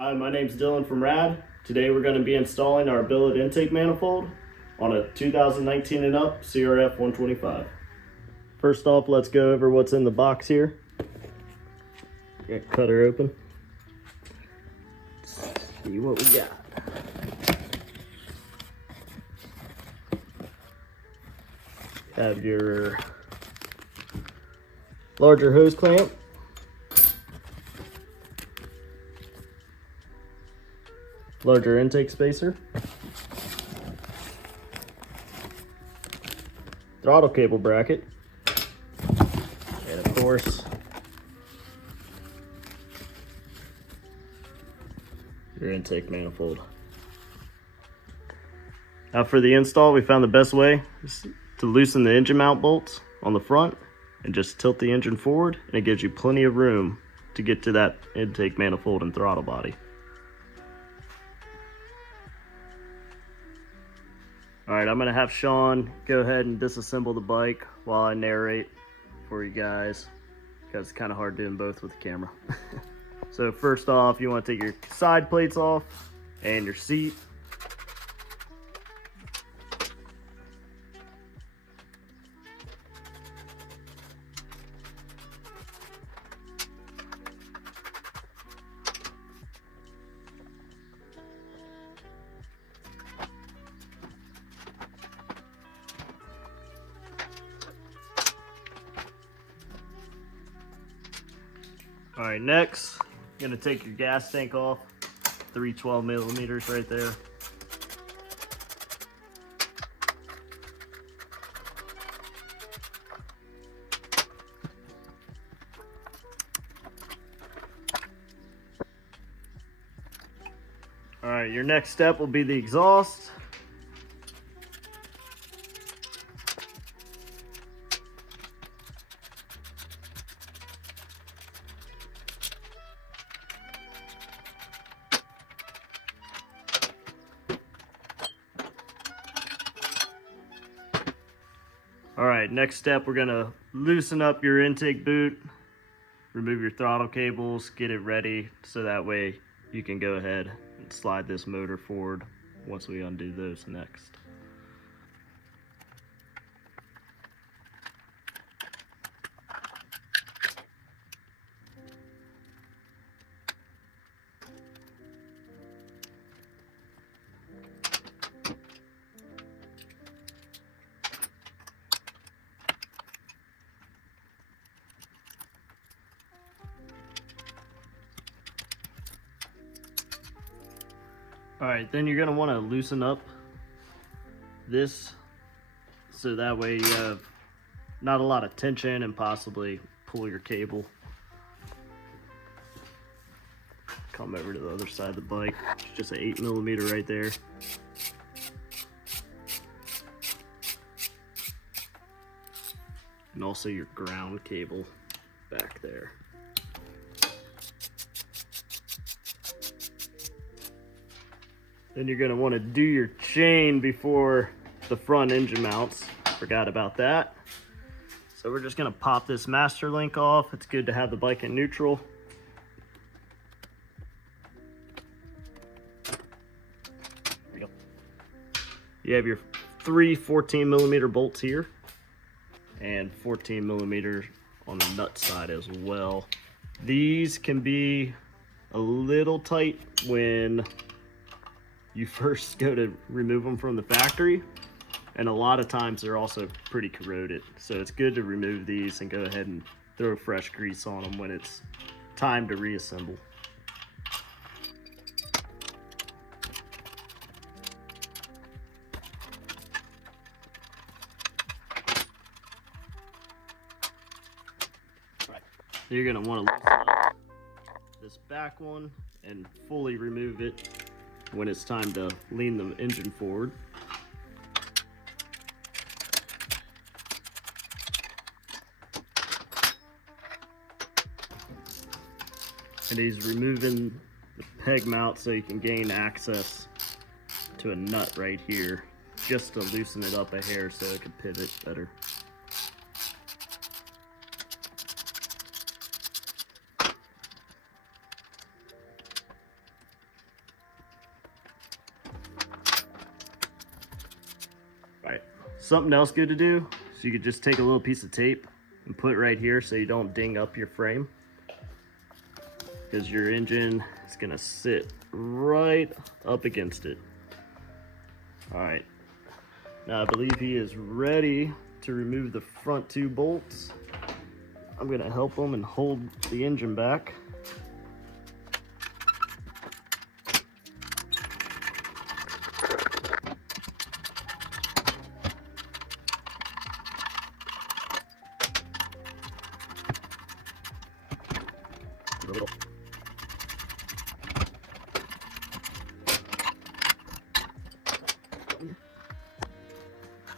Hi, my name's Dylan from RAD. Today we're going to be installing our billet intake manifold on a 2019 and up CRF125. First off, let's go over what's in the box here. Cut her open. See what we got. Have your larger hose clamp. Larger intake spacer. Throttle cable bracket. And of course, your intake manifold. Now for the install, we found the best way is to loosen the engine mount bolts on the front and just tilt the engine forward, and it gives you plenty of room to get to that intake manifold and throttle body. All right, I'm gonna have Sean go ahead and disassemble the bike while I narrate for you guys, because it's kind of hard doing both with the camera. So first off, you want to take your side plates off and your seat. All right, next, you're gonna take your gas tank off, 312 millimeters right there. All right, your next step will be the exhaust. All right, next step, we're gonna loosen up your intake boot, remove your throttle cables, get it ready so that way you can go ahead and slide this motor forward once we undo those next. All right, then you're gonna wanna loosen up this so that way you have not a lot of tension and possibly pull your cable. Come over to the other side of the bike. It's just an 8 millimeter right there. And also your ground cable back there. Then you're gonna wanna do your chain before the front engine mounts. Forgot about that. So we're just gonna pop this master link off. It's good to have the bike in neutral. There you go. You have your three 14 millimeter bolts here and 14 millimeters on the nut side as well. These can be a little tight when you first go to remove them from the factory, and a lot of times they're also pretty corroded, so it's good to remove these and go ahead and throw fresh grease on them when it's time to reassemble. Right. You're going to want to loosen up this back one and fully remove it when it's time to lean the engine forward. And he's removing the peg mount so you can gain access to a nut right here, just to loosen it up a hair so it can pivot better. Something else good to do, so you could just take a little piece of tape and put it right here so you don't ding up your frame, because your engine is gonna sit right up against it. All right, now I believe he is ready to remove the front 2 bolts. I'm gonna help him and hold the engine back.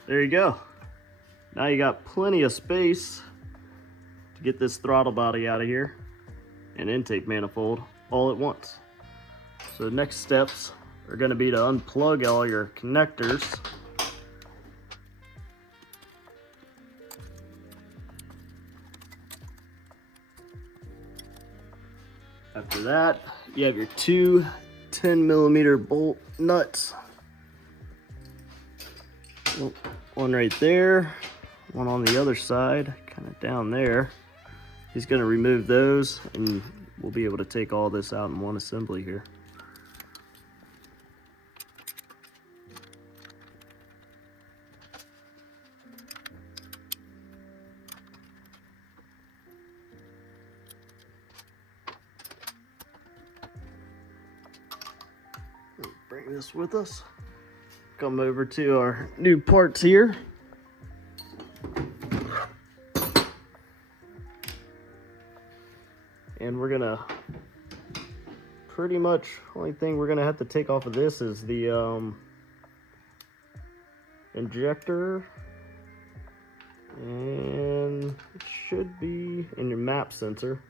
There you go. Now you got plenty of space to get this throttle body out of here and intake manifold all at once. So the next steps are going to be to unplug all your connectors. After that, you have your 2 10mm bolt nuts. One right there, one on the other side, kind of down there. He's going to remove those and we'll be able to take all this out in one assembly here. Bring this with us. Come over to our new parts here. And we're gonna pretty much, only thing we're gonna have to take off of this is the injector, and it should be in your map sensor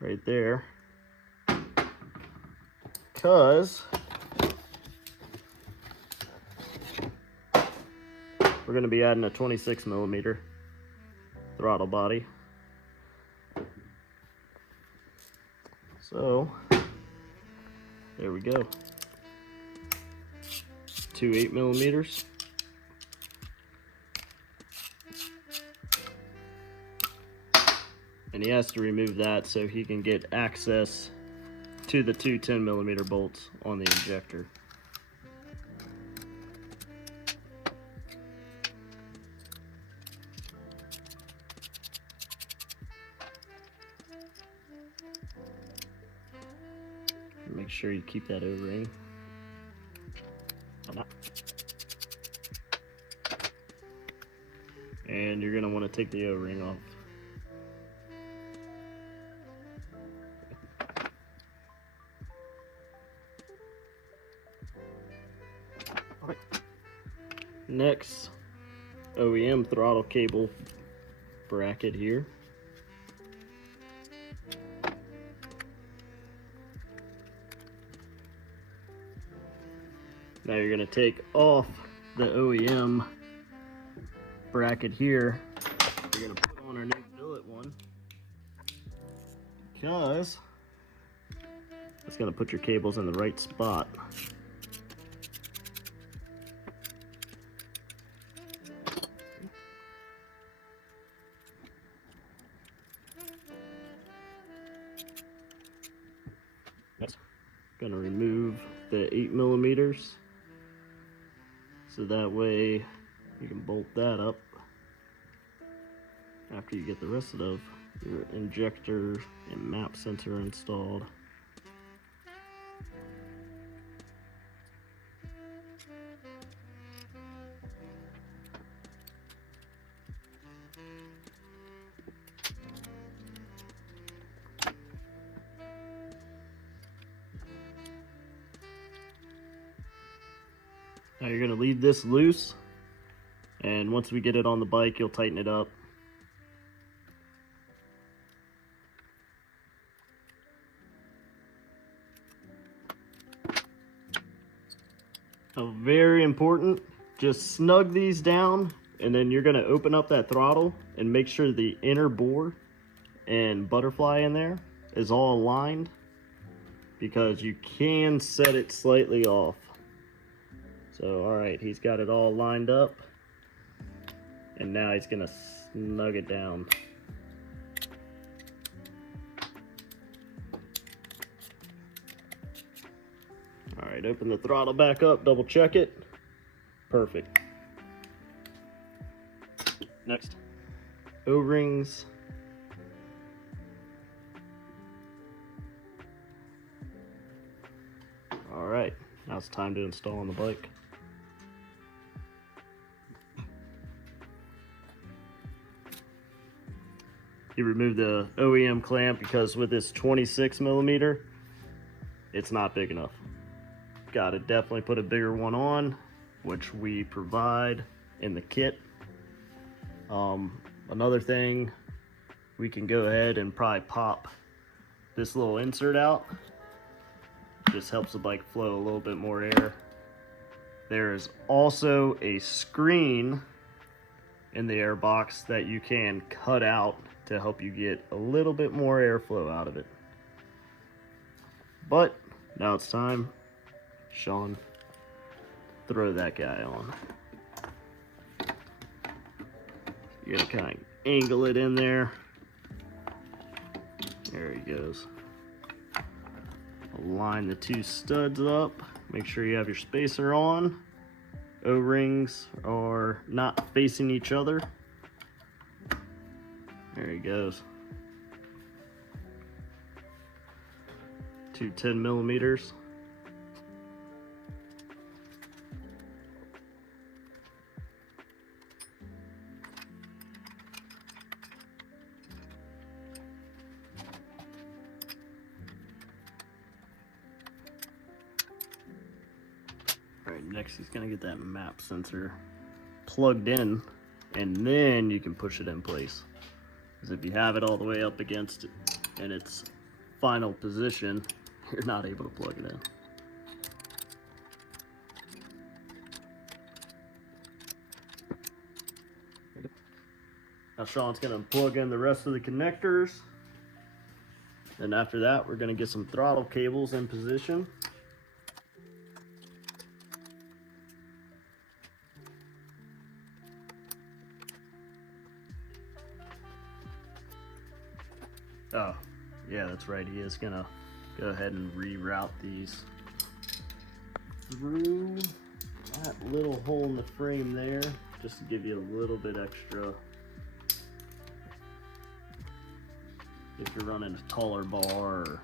right there, because we're going to be adding a 26mm throttle body. So there we go. 2 8mm. And he has to remove that so he can get access to the 2 10mm bolts on the injector. Make sure you keep that O-ring. And you're going to want to take the O-ring off. Alright. Next, OEM throttle cable bracket here. Now you're going to take off the OEM bracket here. You're going to put on our new billet one, because it's going to put your cables in the right spot. That's going to remove the 8mm. So that way you can bolt that up after you get the rest of your injector and map sensor installed. Now you're going to leave this loose, and once we get it on the bike, you'll tighten it up. So very important, just snug these down, and then you're going to open up that throttle and make sure the inner bore and butterfly in there is all aligned, because you can set it slightly off. So, all right, he's got it all lined up. And now he's gonna snug it down. All right, open the throttle back up, double check it. Perfect. Next, O-rings. All right, now it's time to install on the bike. You remove the OEM clamp because with this 26mm, it's not big enough. Got to definitely put a bigger one on, which we provide in the kit. Another thing, we can go ahead and probably pop this little insert out. Just helps the bike flow a little bit more air. There is also a screen in the air box that you can cut out to help you get a little bit more airflow out of it. But now it's time, Sean, throw that guy on. You gotta kind of angle it in there. There he goes. Align the two studs up. Make sure you have your spacer on. O-rings are not facing each other. There he goes. Two 10mm. Alright, next he's gonna get that map sensor plugged in, and then you can push it in place. Because if you have it all the way up against it in its final position, you're not able to plug it in. Now Sean's gonna plug in the rest of the connectors. And after that, we're gonna get some throttle cables in position. Oh, yeah, that's right. He is gonna go ahead and reroute these through that little hole in the frame there, just to give you a little bit extra if you're running a taller bar. Or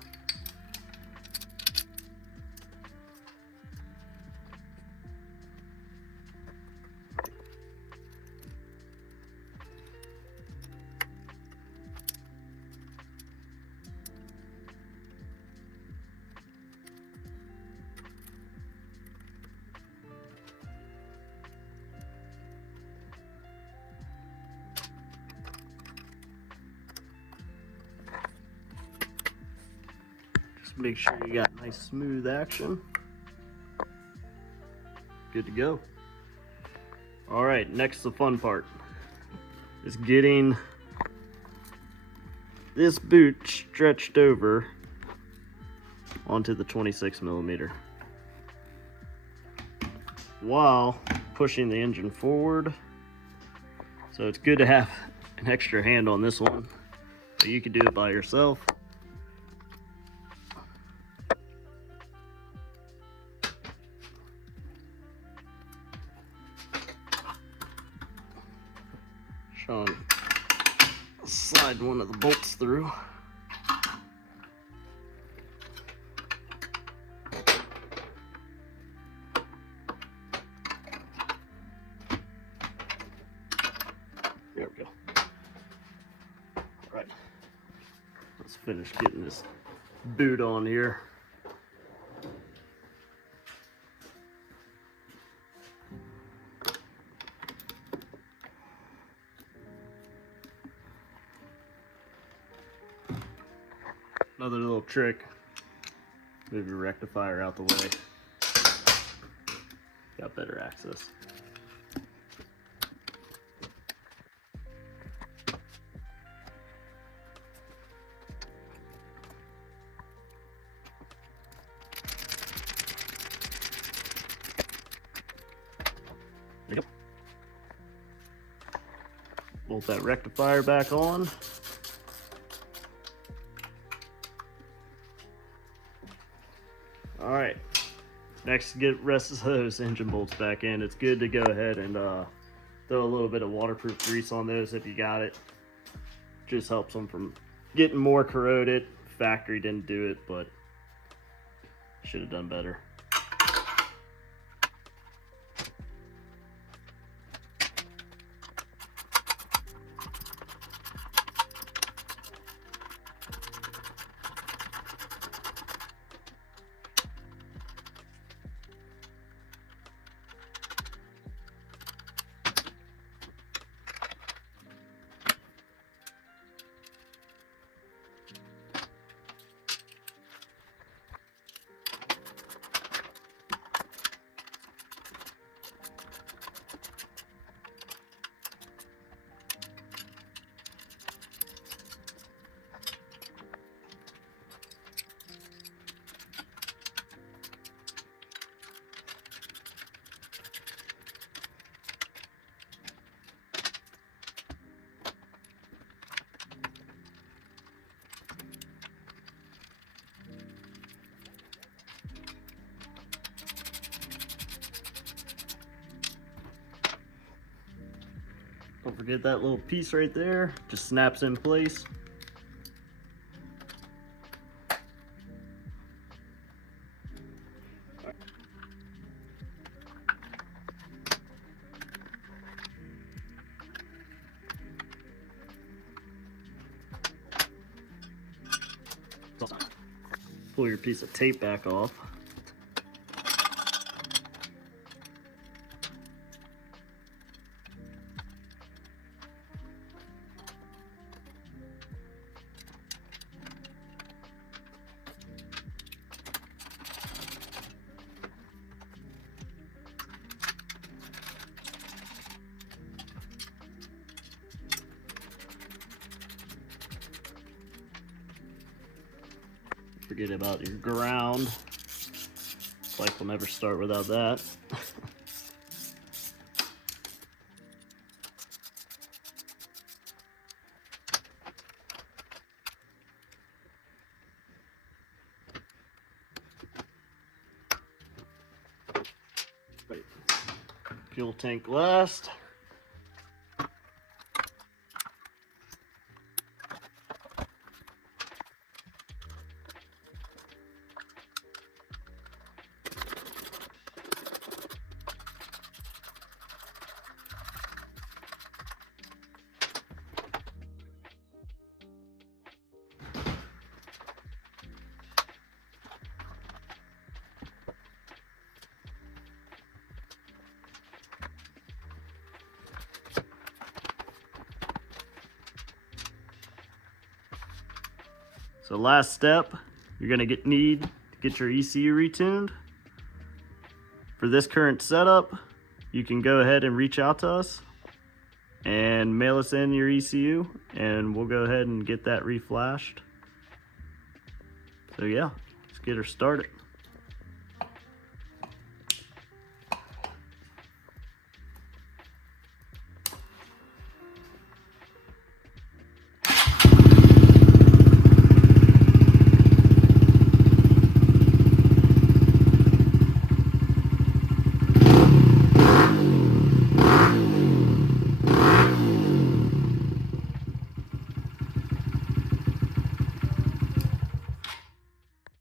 make sure you got nice smooth action. Good to go. All right, next the fun part is getting this boot stretched over onto the 26mm while pushing the engine forward. So it's good to have an extra hand on this one, but you can do it by yourself. Sean, slide one of the bolts through. There we go. All right, let's finish getting this boot on here. Another little trick, move your rectifier out the way. Got better access. There you go. Bolt that rectifier back on. All right, next get rest of those engine bolts back in. It's good to go ahead and throw a little bit of waterproof grease on those if you got it. Just helps them from getting more corroded. Factory didn't do it, but should have done better. Don't forget that little piece right there, just snaps in place. Pull your piece of tape back off. Forget about your ground. Bike will never start without that. Right. Fuel tank last. So last step, you're gonna need to get your ECU retuned. For this current setup, you can go ahead and reach out to us and mail us in your ECU, and we'll go ahead and get that reflashed. So yeah, let's get her started.